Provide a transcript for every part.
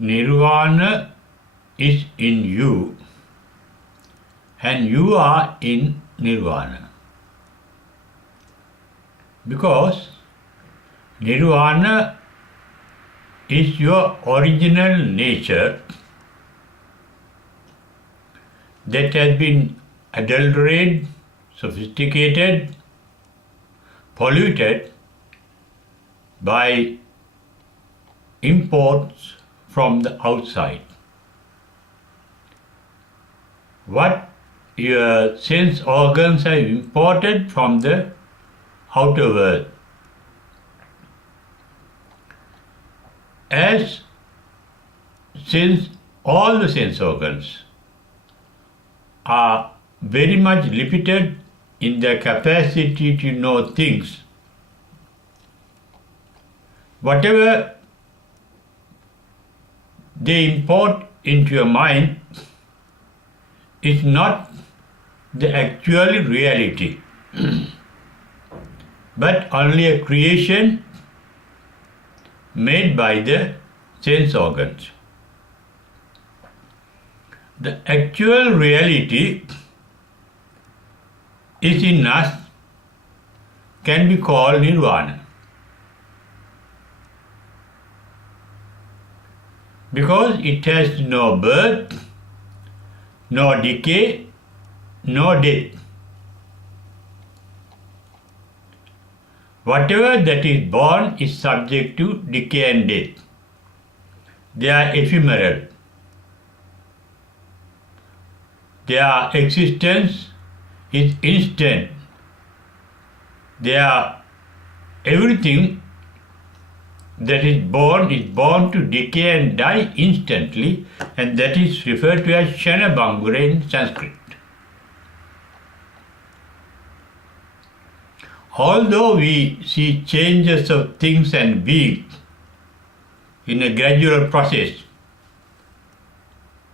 Nirvana is in you and you are in Nirvana. Because Nirvana is your original nature that has been adulterated, sophisticated, polluted by imports from the outside. What your sense organs have imported from the outer world. Since all the sense organs are very much limited in their capacity to know things, whatever they import into your mind is not the actual reality, but only a creation made by the sense organs. The actual reality is in us, can be called Nirvana. Because it has no birth, no decay, no death. Whatever that is born is subject to decay and death. They are ephemeral. Their existence is instant. Everything that is born to decay and die instantly, and that is referred to as Shanabangura in Sanskrit. Although we see changes of things and beings in a gradual process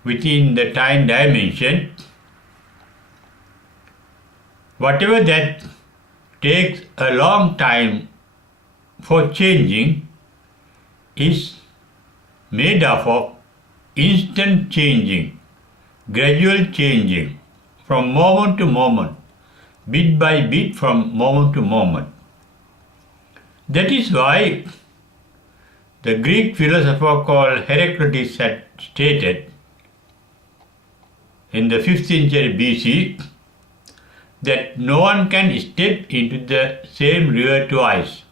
within the time dimension, whatever that takes a long time for changing is made up of instant changing, gradual changing, from moment to moment, bit by bit, from moment to moment. That is why the Greek philosopher called Heraclitus had stated in the 5th century BC that no one can step into the same river twice.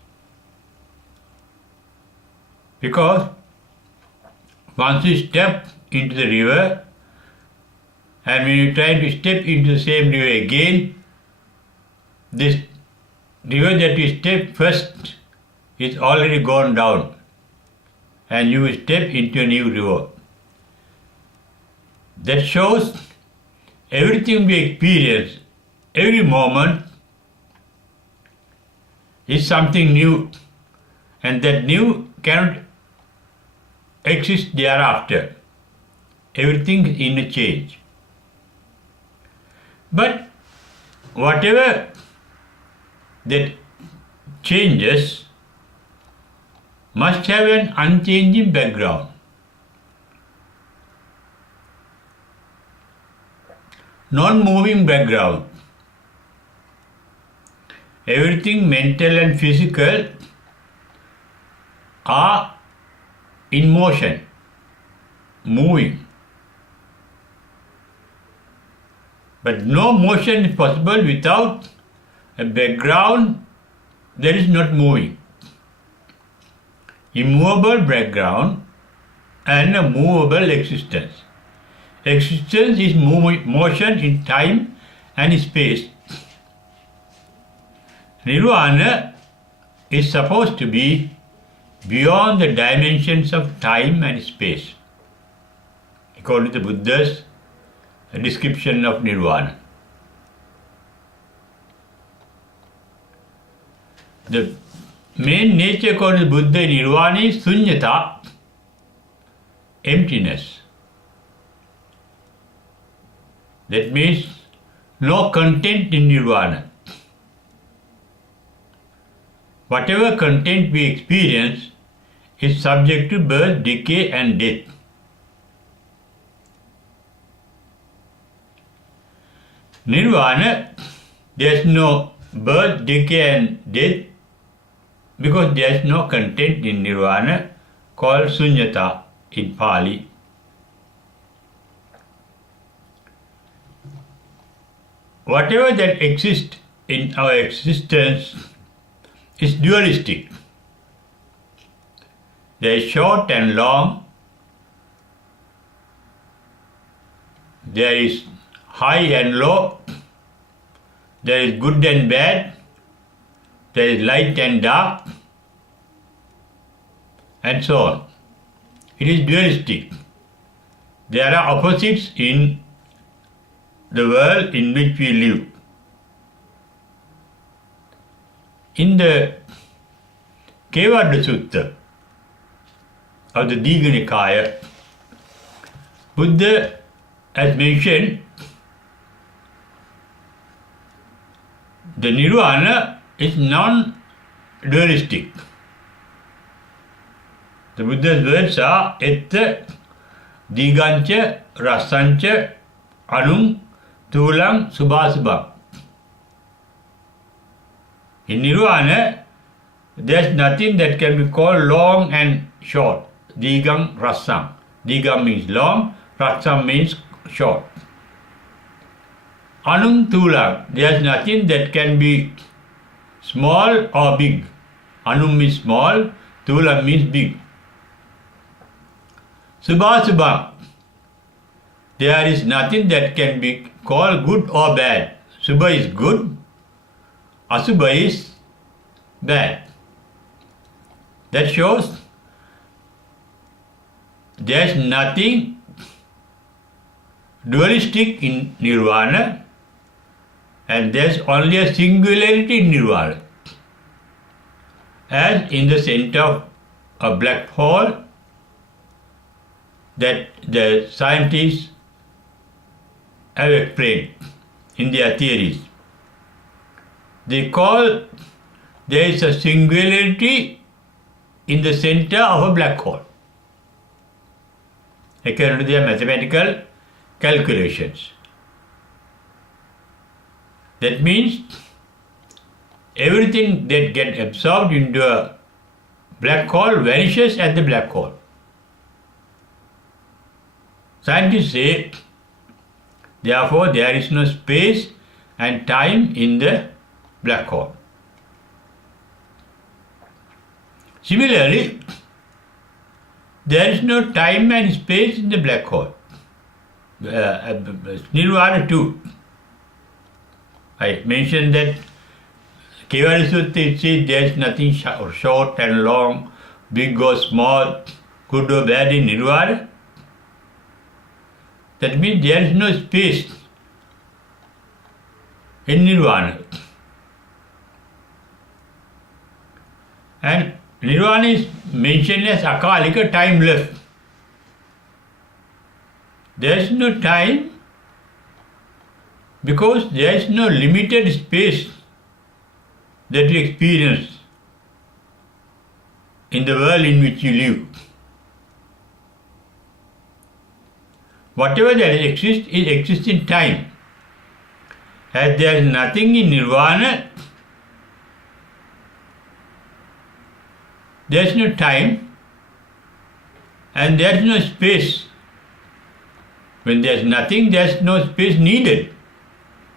Because once you step into the river, and when you try to step into the same river again, this river that you step first is already gone down, and you step into a new river. That shows everything we experience, every moment, is something new, and that new cannot exist thereafter. Everything is in a change. But whatever that changes must have an unchanging background. Non-moving background. Everything mental and physical are in motion, moving. But no motion is possible without a background that is not moving. Immovable background and a movable existence. Existence is motion in time and space. Nirvana is supposed to be beyond the dimensions of time and space, according to the Buddha's description of Nirvana. The main nature according to Buddha in Nirvana is sunyata, emptiness. That means no content in Nirvana. Whatever content we experience is subject to birth, decay and death. Nirvana, there's no birth, decay and death because there's no content in Nirvana called sunyata in Pali. Whatever that exists in our existence is dualistic. There is short and long, there is high and low, there is good and bad, there is light and dark, and so on. It is dualistic. There are opposites in the world in which we live. In the Kevada Sutta of the Digha Nikaya, Buddha has mentioned the Nirvana is non-dualistic. The Buddha's words are Etta Digancha Rasancha Anum Tulam Subhasubham. In Nirvana, there is nothing that can be called long and short. Digam Rasam. Digam means long, Rasam means short. Anum Tulam, there is nothing that can be small or big. Anum means small, Tulam means big. Subhasubham, there is nothing that can be called good or bad. Subha is good, Asubha is bad. That shows there is nothing dualistic in Nirvana and there is only a singularity in Nirvana. As in the center of a black hole that the scientists have explained in their theories. They call there is a singularity in the center of a black hole, according to their mathematical calculations. That means everything that gets absorbed into a black hole vanishes at the black hole. Scientists say, therefore, there is no space and time in the black hole. Similarly, there is no time and space in the black hole. Nirvana too. I mentioned that Kevada Sutta says there is nothing short and long, big or small, good or bad in Nirvana. That means there is no space in Nirvana. And Nirvana is mentioned as akalika, timeless. There is no time because there is no limited space that you experience in the world in which you live. Whatever that exists in time. As there is nothing in Nirvana, there is no time and there is no space. When there is nothing, there is no space needed.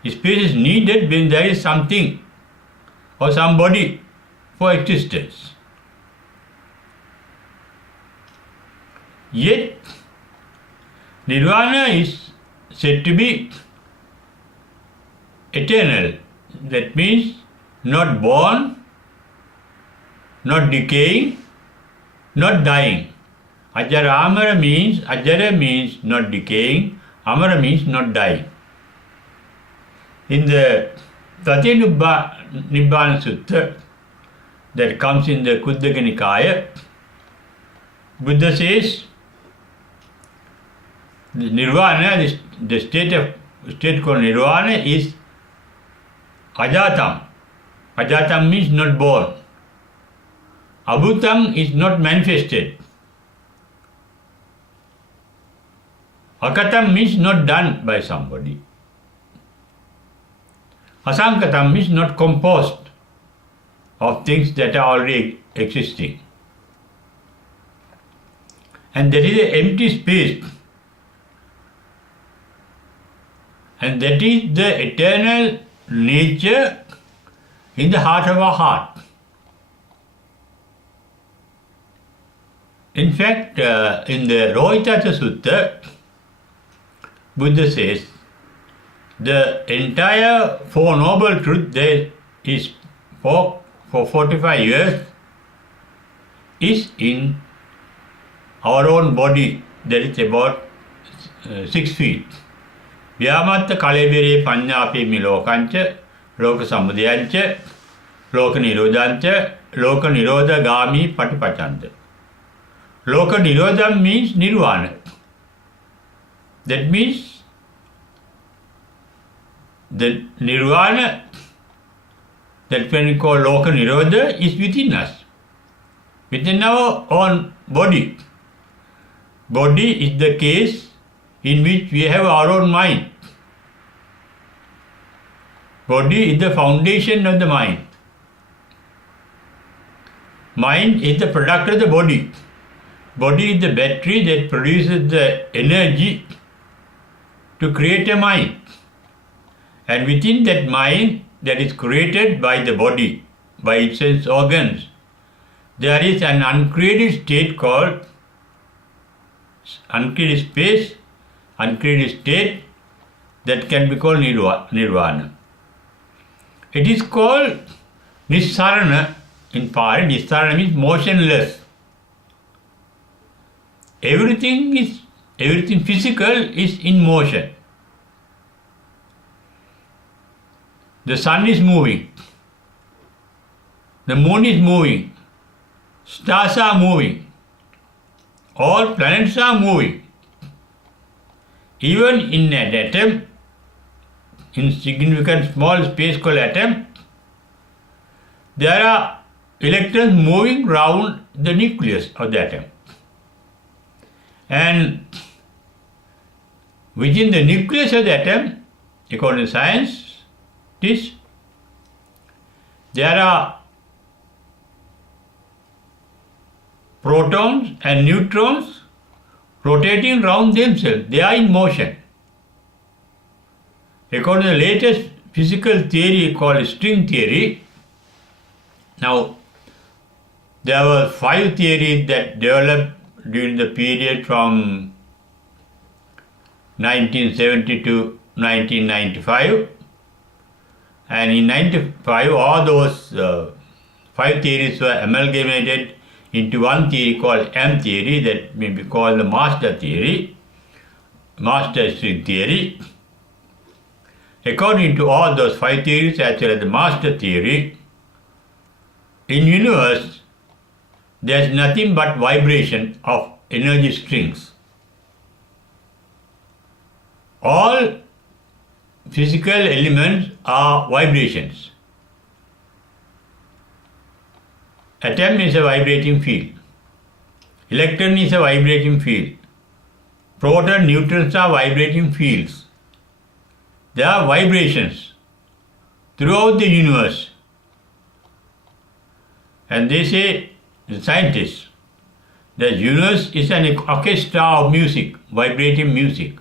Space is needed when there is something or somebody for existence. Yet, Nirvana is said to be eternal. That means not born, not decaying, not dying. Ajara means not decaying, Amara means not dying. In the Nibbana Sutta that comes in the Kuddaka Nikaya, Buddha says the Nirvana, the state called Nirvana is Ajatam. Ajatam means not born. Abhutam is not manifested. Akatam means not done by somebody. Asankatam is not composed of things that are already existing. And there is an empty space. And that is the eternal nature in the heart of our heart. In fact, in the Rohitata Sutta, Buddha says, the entire Four Noble Truths that is for 45 years is in our own body, that is about 6 feet. Vyamatta kalebere panyapi milokancha, loka samudyancha, loka nirodhancha, loka nirodha gami patipachanta. Loka nirodham means nirvana. That means the nirvana that when we call loka nirodha is within us, within our own body. Body is the case in which we have our own mind. Body is the foundation of the mind. Mind is the product of the body. Body is the battery that produces the energy to create a mind. And within that mind that is created by the body, by its sense organs, there is an uncreated state called uncreated space, uncreated state that can be called Nirvana. It is called Nissarana in Pali. Nissarana means motionless. Everything physical is in motion. The sun is moving. The moon is moving. Stars are moving. All planets are moving. Even in an atom, in significant small space called atom, there are electrons moving round the nucleus of the atom. And within the nucleus of the atom, according to science, there are protons and neutrons rotating round themselves. They are in motion. According to the latest physical theory called string theory, now there were 5 theories that developed during the period from 1970 to 1995, and in 1995 all those 5 theories were amalgamated into one theory called M theory, that may be called the master theory, master string theory. According to all those 5 theories as well as the master theory, in universe there is nothing but vibration of energy strings. All physical elements are vibrations. Atom is a vibrating field. Electron is a vibrating field. Proton, neutrons are vibrating fields. There are vibrations throughout the universe. And they say, the scientists, the universe is an orchestra of music, vibrating music.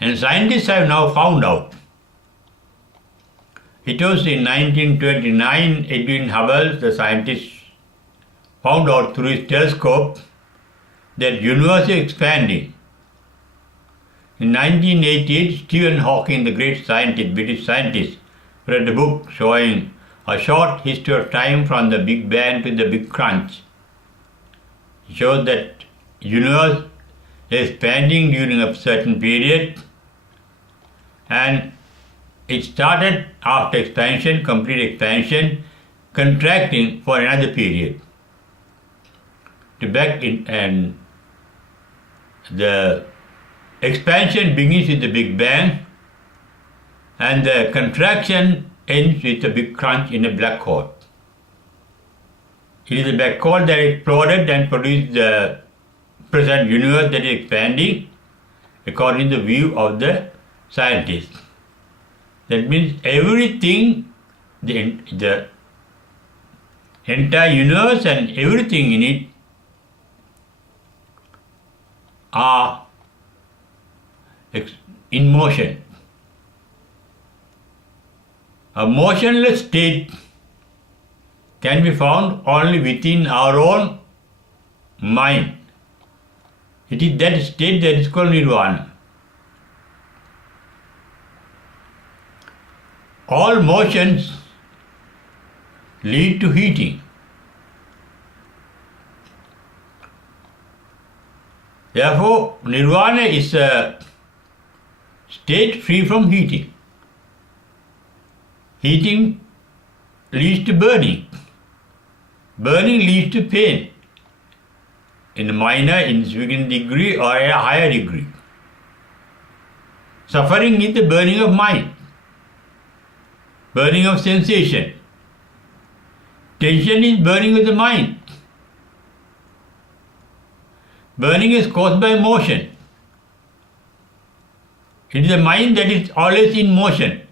And scientists have now found out. It was in 1929, Edwin Hubble, the scientist, found out through his telescope that universe is expanding. In 1988, Stephen Hawking, the great scientist, British scientist, read a book showing a short history of time from the Big Bang to the Big Crunch. It shows that universe is expanding during a certain period, and it started after expansion, complete expansion, contracting for another period. And the expansion begins with the Big Bang, and the contraction ends with a big crunch in a black hole. It is a black hole that exploded and produced the universe that is expanding according to the view of the scientists. That means everything, the entire universe and everything in it are in motion. A motionless state can be found only within our own mind. It is that state that is called Nirvana. All motions lead to heating. Therefore, Nirvana is a state free from heating. Heating leads to burning. Burning leads to pain in a minor, insignificant degree or a higher degree. Suffering is the burning of mind, burning of sensation. Tension is burning of the mind. Burning is caused by motion. It is the mind that is always in motion.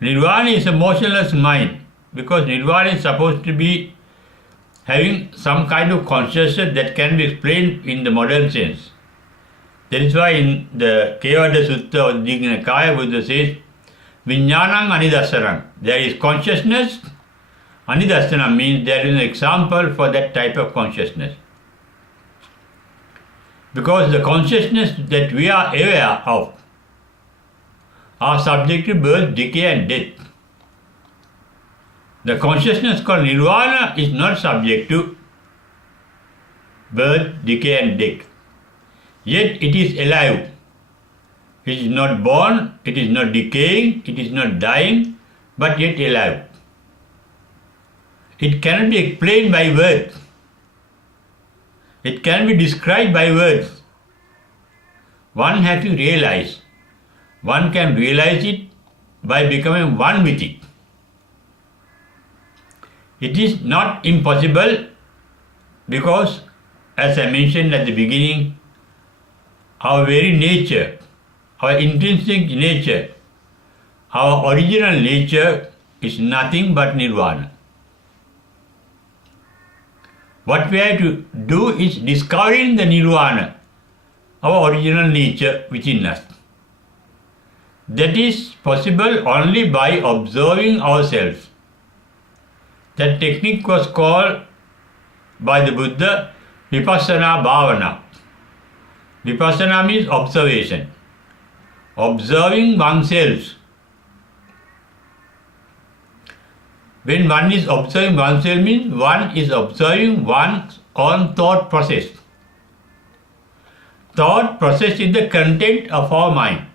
Nirvana is a motionless mind because Nirvana is supposed to be having some kind of consciousness that can be explained in the modern sense. That is why in the Kevada Sutta of the Nikaya, Buddha says, Vijnanam Anidassanam. There is consciousness. Anidassanam means there is an example for that type of consciousness. Because the consciousness that we are aware of are subject to birth, decay and death. The consciousness called Nirvana is not subject to birth, decay and death. Yet it is alive. It is not born, it is not decaying, it is not dying, but yet alive. It cannot be explained by words. It can be described by words. One has to realize. One can realize it by becoming one with it. It is not impossible because, as I mentioned at the beginning, our very nature, our intrinsic nature, our original nature is nothing but Nirvana. What we have to do is discovering the Nirvana, our original nature within us. That is possible only by observing ourselves. That technique was called by the Buddha Vipassana Bhavana. Vipassana means observation. Observing oneself. When one is observing oneself means one is observing one's own thought process. Thought process is the content of our mind.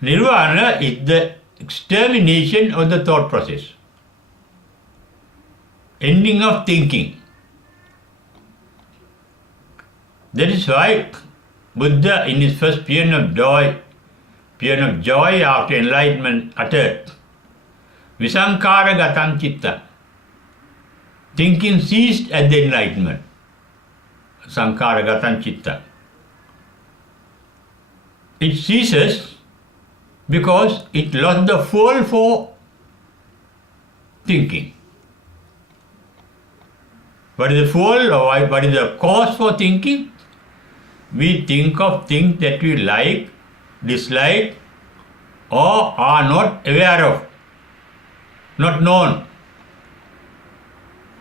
Nirvana is the extermination of the thought process. Ending of thinking. That is why Buddha in his first paean of joy after enlightenment uttered, Visankhara gatam chitta. Thinking ceased at the enlightenment. Sankhara gatam chitta. It ceases because it lost the fuel for thinking. What is the fuel or what is the cause for thinking? We think of things that we like, dislike, or are not aware of, not known.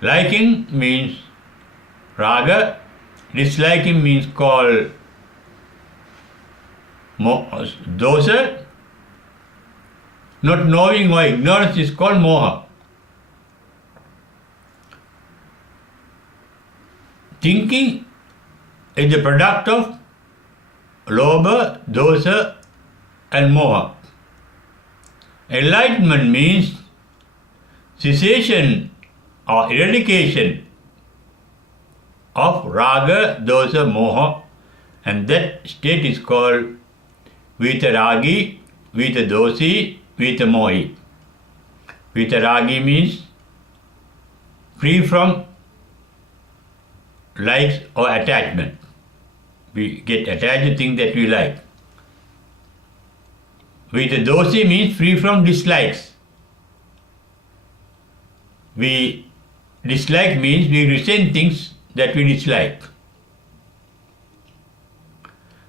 Liking means raga, disliking means called dosa, not knowing or ignorance is called moha. Thinking is the product of lobha, dosa and moha. Enlightenment means cessation or eradication of raga, dosa, moha, and that state is called vitaragi, vitadosi, vitamohi. Vitaragi means free from likes or attachment. We get attached to things that we like. With dosi means free from dislikes. We dislike means we resent things that we dislike.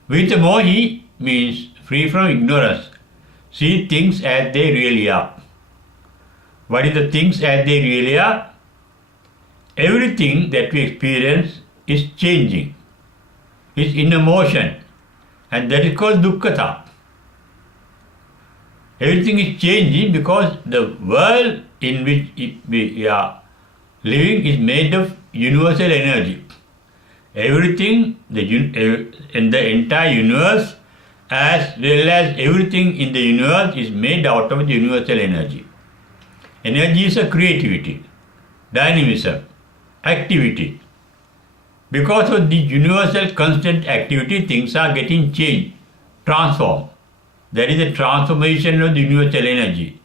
With mohi means free from ignorance. See things as they really are. What is the things as they really are? Everything that we experience is changing, is in a motion, and that is called dukkhata. Everything is changing because the world in which we are living is made of universal energy. Everything in the entire universe as well as everything in the universe is made out of universal energy. Energy is a creativity, dynamism, activity. Because of the universal constant activity, things are getting changed, transformed. That is the transformation of the universal energy.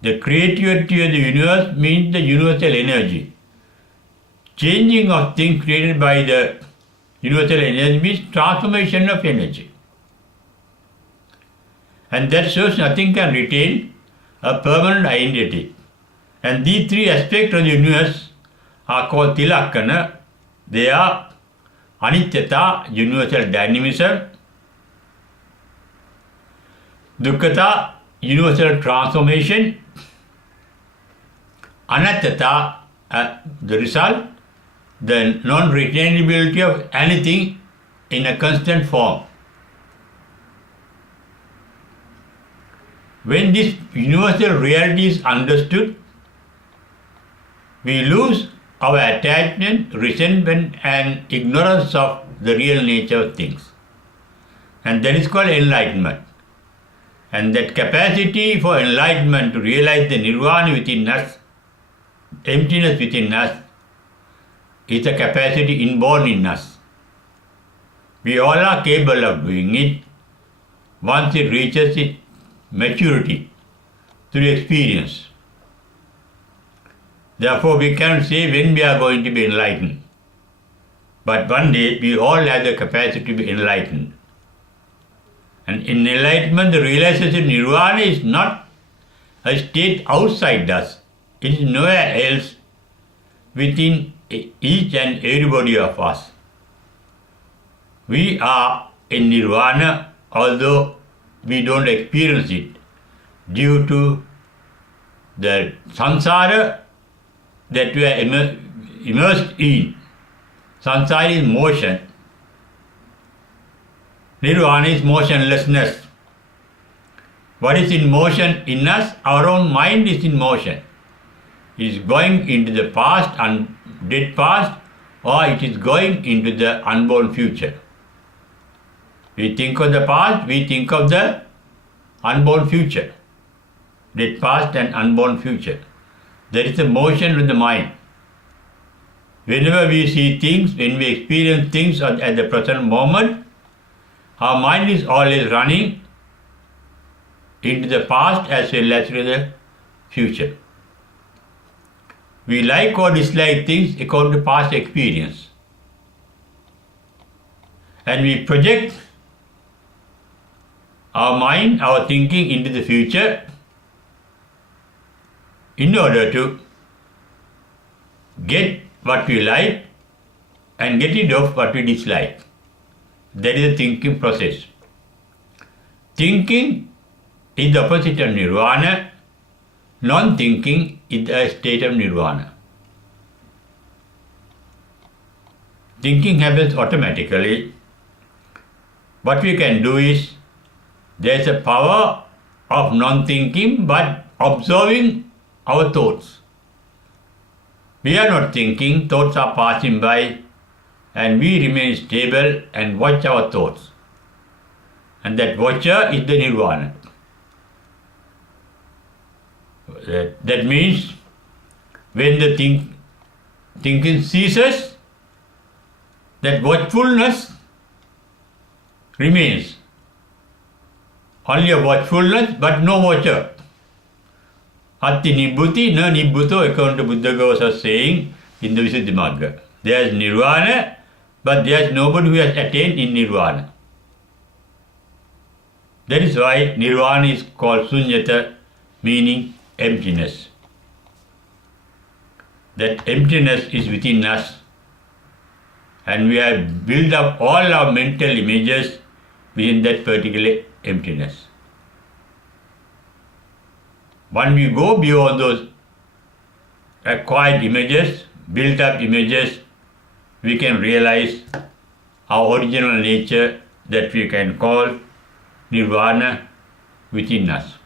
The creativity of the universe means the universal energy. Changing of things created by the universal energy means transformation of energy. And that shows nothing can retain a permanent identity. And these three aspects of the universe are called tilakkana. They are anityata, universal dynamism; dukkhata, universal transformation; anattata, the result, the non-retainability of anything in a constant form. When this universal reality is understood, we lose our attachment, resentment and ignorance of the real nature of things. And that is called enlightenment. And that capacity for enlightenment to realize the nirvana within us, emptiness within us, is a capacity inborn in us. We all are capable of doing it once it reaches its maturity through experience. Therefore, we cannot say when we are going to be enlightened. But one day, we all have the capacity to be enlightened. And in enlightenment, the realization of nirvana is not a state outside us. It is nowhere else within each and everybody of us. We are in nirvana, although we don't experience it due to the samsara that we are immersed in. Samsara is motion. Nirvana is motionlessness. What is in motion in us? Our own mind is in motion. It is going into the past and dead past, or it is going into the unborn future. We think of the past, we think of the unborn future. Dead past and unborn future. There is a motion of the mind. Whenever we see things, when we experience things at the present moment, our mind is always running into the past as well as to the future. We like or dislike things according to past experience. And we project our mind, our thinking into the future in order to get what we like and get rid of what we dislike. That is the thinking process. Thinking is the opposite of nirvana. Non-thinking is a state of nirvana. Thinking happens automatically. What we can do is, there is a power of non-thinking but observing our thoughts. We are not thinking, thoughts are passing by, and we remain stable and watch our thoughts. And that watcher is the nirvana. That means when the thinking ceases, that watchfulness remains. Only a watchfulness but no watcher. Atti nibbhuti na nibbhuto, according to Buddha was saying in the Visuddhimagga. There is nirvana, but there is nobody who has attained in nirvana. That is why Nirvana is called Sunyata, meaning emptiness. That emptiness is within us, and we have built up all our mental images within that particular emptiness. When we go beyond those acquired images, built up images, we can realize our original nature that we can call Nirvana within us.